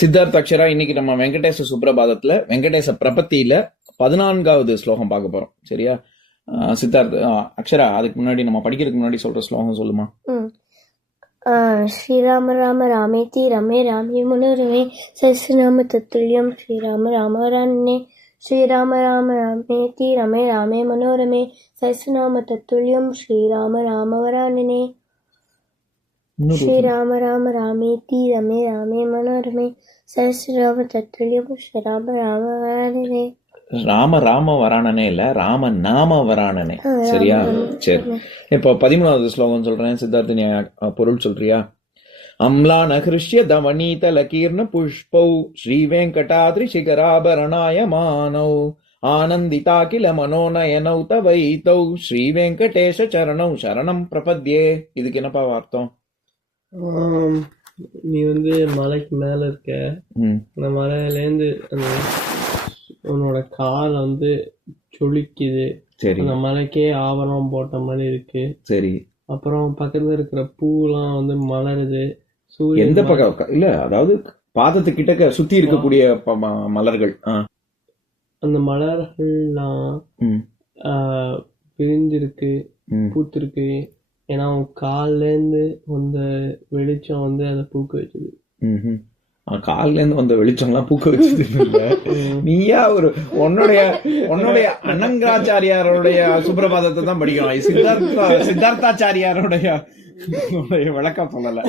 சித்தார்த் அக்ஷரா இன்னைக்கு நம்ம வெங்கடேச சுப்ரபாதத்துல வெங்கடேச பிரபத்தியில பதினான்காவது ஸ்லோகம் பார்க்க போறோம். சரியா? சித்தார்த் அக்ஷரா அதுக்கு முன்னாடி நம்ம படிக்கிறதுக்கு முன்னாடி சொல்ற ஸ்லோகம் சொல்லுமா? ஸ்ரீராம ராம ராமேதி ரமே ராமே மனோரமே சஹஸ்ரநாம தத்துல்யம் ஸ்ரீராம ராமவரானே ஸ்ரீராம ராம ராமேதி ரமே ராமே மனோரமே சஹஸ்ரநாம தத்துல்யம் ஸ்ரீராம ராமவரானனே. ஸ்ரீராம ராம ராமேதி ரமே ராமே மனோரமே சஹஸ்ரநாம தத்துல்யம் ஸ்ரீராம ராமவரானனே ராம ராம வரானனே இல்ல ராம நாம வரானனே. ஆ, சரியா? ராம. சரி. இப்போ பதிமூணாவது ஸ்லோகம் சொல்றேன். சித்தார்த்த நீ பொருள் சொல்றியா? அம்லான ஹிருஷ்ய தவனீத லகீர்ண புஷ்பௌ ஸ்ரீ வெங்கடாத்ரி சிகராபரணாய மானௌ ஆனந்திதா கில மனோநயனௌ தவைத்தௌ ஸ்ரீ வெங்கடேஷ சரணௌ சரணம் பிரபத்யே. இதுக்கு என்னப்பா அர்த்தம்? நீ வந்து மலைக்கு மேல இருக்க. அந்த மலையிலேருந்து அந்த உன்னோட கால் வந்து சுளிக்குது. சரி. அந்த மலைக்கே ஆவரணம் போட்ட மாதிரி இருக்கு. சரி. அப்புறம் பக்கத்துல இருக்கிற பூலாம் வந்து மலருது. சூரியன் எந்த பக்கம்? இல்ல அதாவது பாதத்து கிட்டக்க சுத்தி இருக்கக்கூடிய மலர்கள். அந்த மலர்கள்லாம் ம். பூத்திருக்கு ஏன்னா உன் கால்ல இருந்து வந்த வெளிச்சம் வந்து அதை பூக்க வச்சுது. ம்ஹும். அவன் கால்ல இருந்து வந்த வெளிச்சம்லாம் பூக்க வச்சது இல்ல. நீயா ஒரு உன்னுடைய உன்னுடைய அனங்காச்சாரியாருடைய சுப்பிரபாதத்தை தான் படிக்கணும். சித்தார்த்தா சித்தார்த்தாச்சாரியாருடைய விளக்கம் சொல்லல.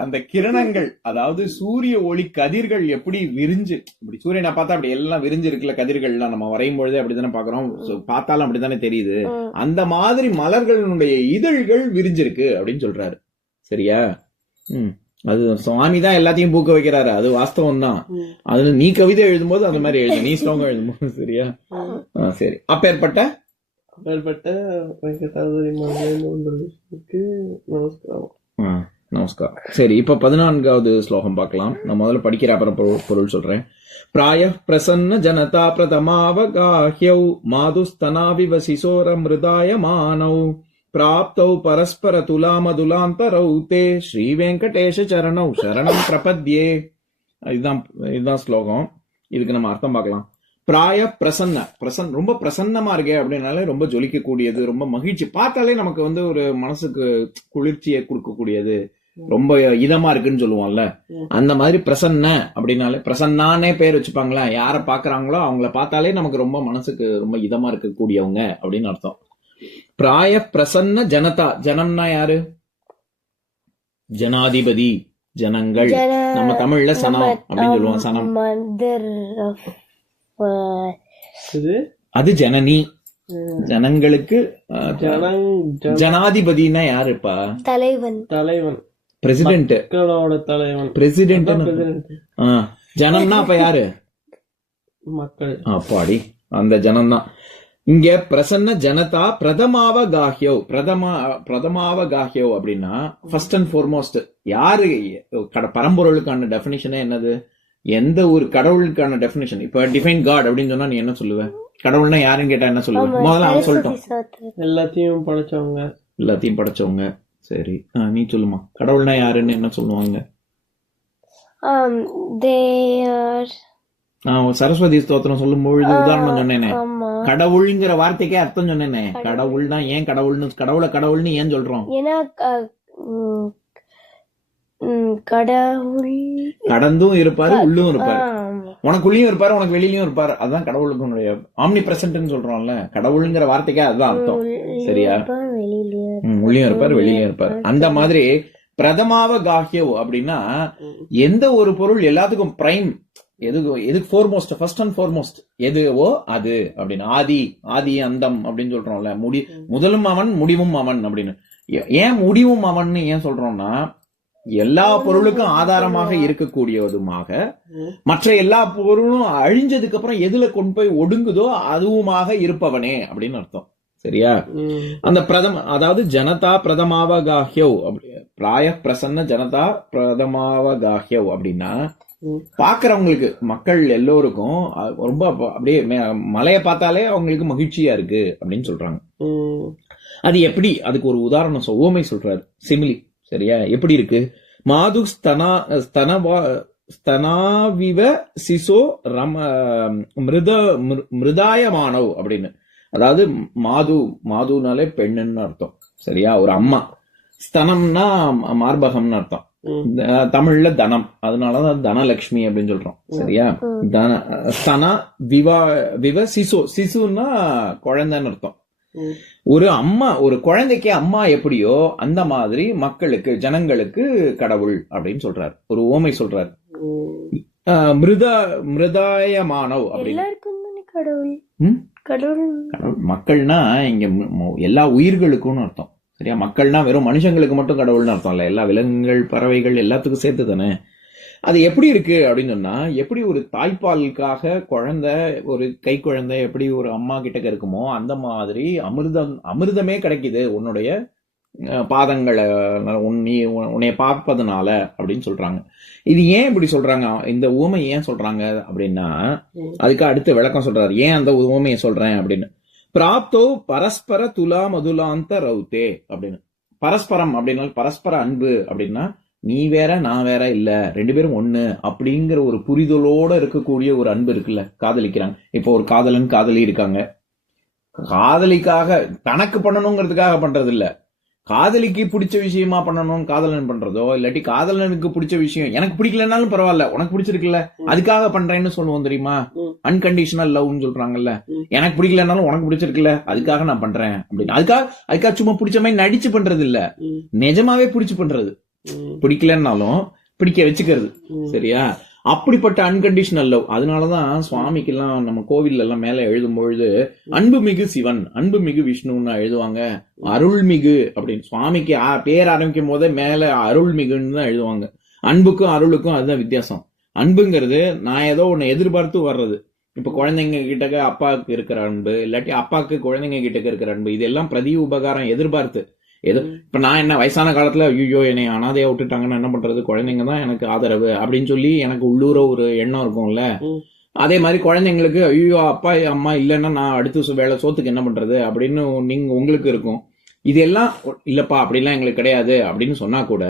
அந்த கிரணங்கள் அதாவது சூரிய ஒளி கதிர்கள் எப்படி விரிஞ்சு இப்படி சூரியனை பார்த்தா அப்படி எல்லாம் விரிஞ்சு இருக்குல்ல கதிர்கள்லாம். நம்ம வரையும் பொழுதே அப்படித்தானே பாக்குறோம் பார்த்தாலும் அப்படித்தானே தெரியுது. அந்த மாதிரி மலர்களுடைய இதழ்கள் விரிஞ்சிருக்கு அப்படின்னு சொல்றாரு. சரியா? ம். அது சுவாமி தான் எல்லாத்தையும் பூக்க வைக்கிறாரு. அது வாஸ்தவம் தான் அதுல நீ கவிதை எழுதும்போது அந்த மாதிரி எழுது. நீ ஸ்லோகம் எழுதும்போது சரியா? சரி. அப்பேற்பட்ட? வந்ததுக்கு நமஸ்காரம். நமஸ்காரம். சரி இப்ப பதினான்காவது ஸ்லோகம் பார்க்கலாம். நான் முதல்ல படிக்கிற அப்புறம் பொருள் பொருள் சொல்றேன். பிராய பிரசன்ன ஜனதா பிரதமாவகாஹ்யௌ மாதுஸ்தனாவிவ சிசோர மிருதாய மானௌ பிராப்தௌ பரஸ்பர துலாமதுலாந்தரௌ தே ஸ்ரீ வெங்கடேஷ சரணம் பிரபத்யே இதுதான் இதுதான் ஸ்லோகம் இதுக்கு நம்ம அர்த்தம் பார்க்கலாம். பிராய பிரசன்ன பிரசன் ரொம்ப பிரசன்னமா இருக்கே அப்படின்னாலே ரொம்ப ஜொலிக்கக்கூடியது ரொம்ப மகிழ்ச்சி. பார்த்தாலே நமக்கு வந்து ஒரு மனசுக்கு குளிர்ச்சியை கொடுக்கக்கூடியது ரொம்ப இதமா இருக்குன்னு சொல்லுவோம்ல. அந்த மாதிரி பிரசன்ன அப்படின்னாலே பிரசன்னானே பேர் வச்சுப்பாங்களேன் யார பாக்குறாங்களோ அவங்கள பார்த்தாலே நமக்கு ரொம்ப மனசுக்கு ரொம்ப இதமா இருக்கக்கூடியவங்க அப்படின்னு அர்த்தம். பிராய பிரசன்ன ஜனதா ஜனம்னா யாரு? ஜனாதிபதி ஜனங்கள். ஜன- நம்ம தமிழ்ல சனம் அப்படின்னு சொல்லுவோம் சனம். அது ஜனனி. ஜனங்களுக்கு ஜனாதிபதினா யாருப்பா? தலைவன். தலைவன். பிரசிடென்ட் மக்களோட தலைவன். பிரசிடென்ட். ஜனம்னா அப்ப யாரு? மக்கள். அப்பாடி அந்த ஜனம்தான். இங்க பிரசன்ன ஜனதா பிரதமாவ காஹ்யோ பிரதமா பிரதமாவ காஹ்யோ அப்படின்னா ஃபர்ஸ்ட் அண்ட் foremost யாரு கட பரம்பொருளுக்கான டெபினிஷனே என்னது? எந்த ஒரு கடவுளுக்கான டெபினிஷன் இப்ப டிஃபைன் காட் அப்படின்னு சொன்னா நீ என்ன சொல்லுவ? கடவுள்னா யாருன்னு கேட்டா என்ன சொல்லுவ? முதல்ல அவன் சொல்லிட்டோம். எல்லாத்தையும் படைச்சவங்க. எல்லாத்தையும் படைச்சவங்க. சரி. நீ சொல்லுமா. கடவுள்னா யாருன்னு என்ன சொல்லுவாங்க? சரஸ்வதி ஸ்தோத்திரம் சொல்லும் பொழுது உதாரணம் சொன்னேனே. கடவுள்ங்கிற வார்த்தைக்கே அர்த்தம் சொன்னேனே. கடவுள். தான் ஏன் கடவுள்னு கடவுளை கடவுள்னு ஏன் சொல்றோம்? ஏன்னா கடவுள். கடந்தும் இருப்பாரு உள்ளும் இருப்பாரு. உனக்குள்ளயும் இருப்பாரு உனக்கு வெளியிலயும் இருப்பாரு. அதுதான் கடவுளுக்கு ஆம்னி பிரசன்ட்னு சொல்றோம்ல. கடவுளுங்கிற வார்த்தைக்கே அதுதான் அர்த்தம். சரியா? உள்ளயும் இருப்பாரு வெளியிலயும் இருப்பாரு. அந்த மாதிரி பிரதமாவ காஹ்யவ் அப்படின்னா எந்த ஒரு பொருள் எல்லாத்துக்கும் பிரைம் எது எதுக்கு ஃபோர்மோஸ்ட் ஃபர்ஸ்ட் அண்ட் ஃபோர்மோஸ்ட் எதுவோ அது அப்படின்னு. ஆதி ஆதி அந்தம் அப்படின்னு சொல்றோம்ல. முடி முதலும் அவன் முடிவும் அவன் அப்படின்னு. ஏன் முடிவும் அவன்னு ஏன் சொல்றோம்னா எல்லா பொருளுக்கும் ஆதாரமாக இருக்கக்கூடியதுமாக. மற்ற எல்லா பொருளும் அழிஞ்சதுக்கு அப்புறம் எதுல கொண்டு போய் ஒடுங்குதோ அதுவுமாக இருப்பவனே அப்படின்னு அர்த்தம். சரியா. அந்த பிரதம அதாவது ஜனதா பிரதமாவகாஹ்யவ் அப்படி பிராய பிரசன்ன ஜனதா பிரதமாவகாஹ்யவ் அப்படின்னா. பாக்குறவங்களுக்கு மக்கள் எல்லோருக்கும் ரொம்ப அப்படியே மலையை பார்த்தாலே அவங்களுக்கு மகிழ்ச்சியா இருக்கு அப்படின்னு சொல்றாங்க. அது எப்படி? அதுக்கு ஒரு உதாரணம் சொ- சொல்றாரு. சிமிலி சரியா? எப்படி இருக்கு? மாது ஸ்தனா ஸ்தனவா ஸ்தனாவிவ சிசோ ரம மிருத மிரு- மிருதாயமானவ் அப்படின்னு. அதாவது மாது மாதுனாலே பெண்ணுன்னு அர்த்தம். சரியா? ஒரு அம்மா. ஸ்தனம்னா மார்பகம்னு அர்த்தம். தமிழ்ல தனம். அதனாலதான் தனலட்சுமி அப்படின்னு சொல்றோம். சரியா? தன ஸ்தனா விவா விவ சிசு. சிசுன்னா குழந்தைன்னு அர்த்தம். ஒரு அம்மா ஒரு குழந்தைக்கு அம்மா எப்படியோ அந்த மாதிரி மக்களுக்கு ஜனங்களுக்கு கடவுள் அப்படின்னு சொல்றாரு. ஒரு ஓமை சொல்றாரு. மிருதா மிருதாயமானவ் அப்படின்னு. கடவுள்? மக்கள்னா இங்க எல்லா உயிர்களுக்கும் அர்த்தம். சரியா? மக்கள்னா வெறும் மனுஷங்களுக்கு மட்டும் கடவுள்னு அர்த்தம் இல்ல. எல்லா விலங்குகள் பறவைகள் எல்லாத்துக்கும் சேர்த்து தானே அது எப்படி இருக்கு அப்படின்னு சொன்னா எப்படி ஒரு தாய்ப்பாலுக்காக குழந்தை ஒரு கை குழந்தை எப்படி ஒரு அம்மா கிட்ட இருக்குமோ அந்த மாதிரி அமிர்தம் அமிர்தமே கிடைக்குது உன்னுடைய பாதங்களை உன் நீ உன்- உன்னைய பார்ப்பதனால அப்படின்னு சொல்றாங்க. இது ஏன் இப்படி சொல்றாங்க? இந்த ஊமை ஏன் சொல்றாங்க அப்படின்னா. அதுக்கு அடுத்த விளக்கம் சொல்றாரு. ஏன் அந்த ஊமையை சொல்றேன் அப்படின்னு. பிராப்தோ பரஸ்பர துலா மதுலாந்த ரவுத்தே அப்படின்னு. பரஸ்பரம் அப்படின்னா பரஸ்பர அன்பு அப்படின்னா நீ வேற நான் வேற இல்ல ரெண்டு பேரும் ஒண்ணு அப்படிங்கிற ஒரு புரிதலோட இருக்கக்கூடிய ஒரு அன்பு இருக்குல்ல காதலிக்கிறாங்க. இப்போ ஒரு காதலன் காதலி இருக்காங்க. காதலிக்காக தனக்கு பண்ணணுங்கிறதுக்காக பண்றது இல்ல காதலிக்கு பிடிச்ச விஷயமா பண்ணணும் காதலன் பண்றதோ இல்லாட்டி காதலனுக்கு பிடிச்ச விஷயம் எனக்கு பிடிக்கலனாலும் பரவாயில்ல உனக்கு பிடிச்சிருக்குல்ல அதுக்காக பண்றேன்னு சொல்லுவோம் தெரியுமா. அன்கண்டிஷனல் லவ்னு சொல்றாங்கல்ல. எனக்கு பிடிக்கலனாலும் உனக்கு பிடிச்சிருக்குல்ல அதுக்காக நான் பண்றேன் அப்படின்னு அதுக்காக அதுக்காக சும்மா பிடிச்ச மாதிரி நடிச்சு பண்றது இல்ல. நிஜமாவே பிடிச்சு பண்றது. பிடிக்கலன்னாலும் பிடிக்க வச்சுக்கிறது. சரியா அப்படிப்பட்ட அன்கண்டிஷனல் லவ் அதனாலதான் சுவாமிக்கெல்லாம் நம்ம கோவில்ல எல்லாம் மேல எழுதும் பொழுது அன்புமிகு சிவன் அன்புமிகு விஷ்ணுன்னு எழுதுவாங்க. அருள்மிகு அப்படின்னு. சுவாமிக்கு ஆ- பேர் ஆரம்பிக்கும் போதே மேல அருள்மிகுன்னு தான் எழுதுவாங்க. அன்புக்கும் அருளுக்கும் அதுதான் வித்தியாசம். அன்புங்கிறது நான் ஏதோ ஒன்னு எதிர்பார்த்து வர்றது. இப்ப குழந்தைங்க கிட்டக்க அப்பாவுக்கு இருக்கிற அன்பு இல்லாட்டி அப்பாவுக்கு குழந்தைங்க கிட்டக்க இருக்கிற அன்பு இதெல்லாம் பிரதி உபகாரம் எதிர்பார்த்து. ஏதோ இப்ப நான் என்ன வயசான காலத்துல ஐயோ என்னை அனாதையா விட்டுட்டாங்கன்னா என்ன பண்றது? குழந்தைங்க தான் எனக்கு ஆதரவு அப்படின்னு சொல்லி எனக்கு உள்ளூர ஒரு எண்ணம் இருக்கும்ல. அதே மாதிரி குழந்தைங்களுக்கு ஐயோ அப்பா அம்மா இல்லைன்னா நான் அடுத்த வேலை சோத்துக்கு என்ன பண்றது? அப்படின்னு நீங்க உங்களுக்கு இருக்கும். இதெல்லாம் இல்லப்பா அப்படிலாம் எங்களுக்கு கிடையாது அப்படின்னு சொன்னா கூட.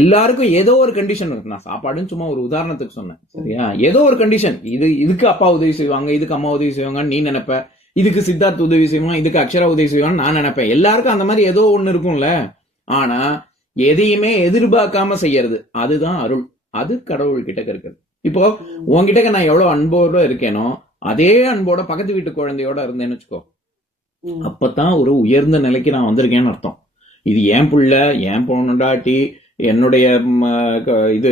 எல்லாருக்கும் ஏதோ ஒரு கண்டிஷன் இருக்கு. நான் சாப்பாடுன்னு சும்மா ஒரு உதாரணத்துக்கு சொன்னேன் சரியா? ஏதோ ஒரு கண்டிஷன் இது இதுக்கு அப்பா உதவி செய்வாங்க இதுக்கு அம்மா உதவி செய்வாங்கன்னு நீ நினைப்ப. இதுக்கு சித்தார்த் உதவி செய்வான் இதுக்கு அக்ஷரா உதவி செய்வான்னு நான் நினைப்பேன். எல்லாருக்கும் அந்த மாதிரி ஏதோ ஒண்ணு இருக்கும்ல. ஆனா எதையுமே எதிர்பார்க்காம செய்யறது. அதுதான் அருள். அது கடவுள் கிட்ட இருக்குது இப்போ உன்கிட்ட நான் எவ்வளவு அன்போட இருக்கேனோ அதே அன்போட பக்கத்து வீட்டு குழந்தையோட இருந்தேன்னு வச்சுக்கோ. அப்பதான் ஒரு உயர்ந்த நிலைக்கு நான் வந்திருக்கேன்னு அர்த்தம். இது ஏன் புள்ள ஏன் பொண்ணுண்டாட்டி என்னுடைய இது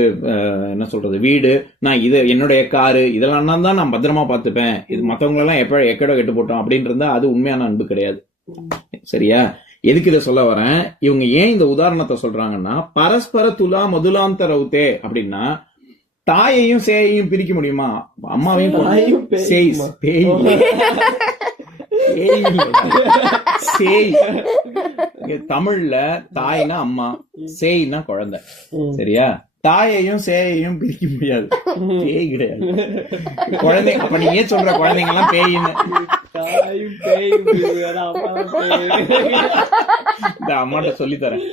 என்ன சொல்றது வீடு நான் இது என்னுடைய காரு இதெல்லாம் தான் நான் பத்திரமா பார்த்துப்பேன். இது மத்தவங்க எல்லாம் எப்ப எக்கடோ கெட்டு போட்டோம் அப்படின்னு அது உண்மையான அன்பு கிடையாது. சரியா? எதுக்கு இதை சொல்ல வரேன்? இவங்க ஏன் இந்த உதாரணத்தை சொல்றாங்கன்னா பரஸ்பர துலா மதுலாந்த ரவுத்தே அப்படின்னா தாயையும் சேயையும் பிரிக்க முடியுமா? அம்மாவையும் சேய்? பேய். சேய் தமிழ்ல தாய்னா அம்மா. சேய்னா குழந்தை. சரியா தாயையும் சேயையும் பிரிக்க முடியாது பேய் கிடையாது குழந்தை அப்ப நீ ஏன் சொல்ற குழந்தைங்க எல்லாம் பேயின்னு தாயும் பேயும். இந்த அம்மாட்ட சொல்லி தரேன்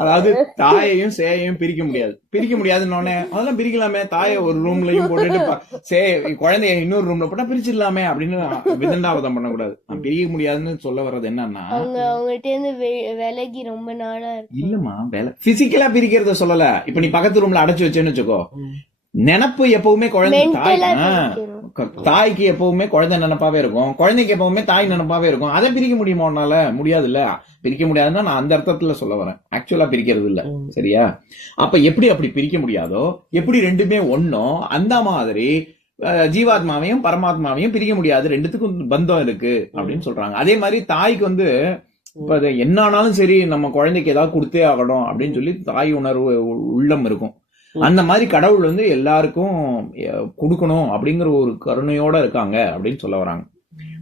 அதாவது தாயையும் சேயையும் பிரிக்க முடியாது. பிரிக்க முடியாதுன்னு அதெல்லாம் பிரிக்கலாமே தாயை ஒரு ரூம்லயும் போட்டுட்டு சே குழந்தைய இன்னொரு ரூம்ல போட்டா பிரிச்சிடலாமே அப்படின்னு விதண்டாவதம் பண்ணக்கூடாது. நான் பிரிக்க முடியாதுன்னு சொல்ல வர்றது என்னன்னா அவங்க அவங்ககிட்ட இருந்து விலகி ரொம்ப நாளா இருக்கு இல்லம்மா வேலை பிசிக்கலா பிரிக்கிறத சொல்லல. இப்ப நீ பக்கத்து ரூம்ல அடைச்சு வச்சேன்னு வச்சுக்கோ. நினப்பு எப்பவுமே குழந்தை தாய்க்கு எப்பவுமே குழந்தை நினைப்பாவே இருக்கும். குழந்தைக்கு எப்பவுமே தாய் நினைப்பாவே இருக்கும். அதை பிரிக்க முடியுமா உன்னால முடியாதுல்ல. பிரிக்க முடியாதுன்னா நான் அந்த அர்த்தத்துல சொல்ல வரேன். ஆக்சுவலா பிரிக்கிறது இல்ல. சரியா? அப்ப எப்படி அப்படி பிரிக்க முடியாதோ எப்படி ரெண்டுமே ஒண்ணோ அந்த மாதிரி ஜீவாத்மாவையும் பரமாத்மாவையும் பிரிக்க முடியாது. ரெண்டுத்துக்கும் பந்தம் இருக்கு அப்படின்னு சொல்றாங்க. அதே மாதிரி தாய்க்கு வந்து இப்ப அது என்ன ஆனாலும் சரி நம்ம குழந்தைக்கு ஏதாவது கொடுத்தே ஆகணும் அப்படின்னு சொல்லி தாய் உணர்வு உள்ளம் இருக்கும். அந்த மாதிரி கடவுள் வந்து எல்லாருக்கும் கொடுக்கணும் அப்படிங்கிற ஒரு கருணையோட இருக்காங்க அப்படின்னு சொல்ல வராங்க.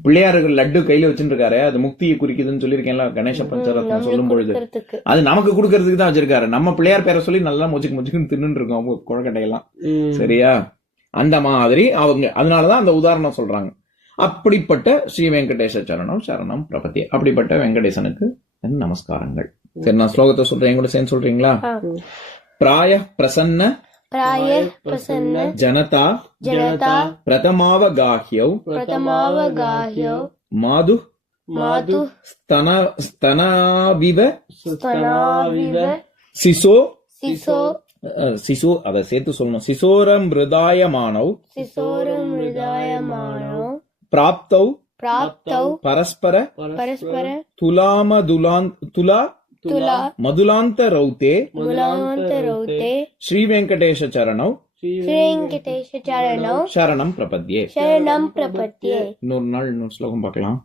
பிள்ளையாருக்கு லட்டு கையில வச்சுட்டு இருக்காரு அது முக்தியை குறிக்குதுன்னு சொல்லியிருக்கேன்ல கணேச பஞ்சரத்னம் சொல்லும் பொழுது அது நமக்கு கொடுக்கறதுக்கு தான் வச்சிருக்காரு. நம்ம பிள்ளையார் பேரை சொல்லி நல்லா மொச்சுக்கு மொச்சுக்குன்னு தின்னுட்டு இருக்கோம் அவங்க குழக்கட்டையெல்லாம். சரியா? அந்த மாதிரி அவங்க அதனாலதான் அந்த உதாரணம் சொல்றாங்க. அப்படிப்பட்ட ஸ்ரீ வெங்கடேச சரணம் சரணம் பிரபத்தி அப்படிப்பட்ட வெங்கடேசனுக்கு நமஸ்காரங்கள். சரி நான் ஸ்லோகத்தை சொல்றேன் கூட சேர்ந்து சொல்றீங்களா. பிராய பிரசன்ன प्रायः प्रसन्न ஜனதா जनता பிரதமாவகாஹ்யௌ प्रथमावगाह्यौ மாது मातुः ஸ்தன ஸ்தனாவிவ स्तनाविव சிசோ शिशो அஹ், சிசு அதை சேர்த்து சொல்லணும் சிசோரம் ஹிருதாயமானௌ शिशोरमृदायमाणौ பிராப்தௌ प्राप्तौ பரஸ்பர परस्पर துலாமதுலான் துலா ತುಲಾ ಮಧುಲಾಂತರೌತೆ ಮಧುಲಾಂತರೌತೆ ಶ್ರೀ ವೆಂಕಟೇಶ ಚರಣೌ ಶ್ರೀ ವೆಂಕಟೇಶ ಚರಣೌ ಶರಣಂ ಪ್ರಪದ್ಯೆ ಶರಣಂ ಪ್ರಪದ್ಯೆ ನೂರ್ ನಾಳ್ ನೂರ್ ಶ್ಲೋಕಂ பார்க்கலாம்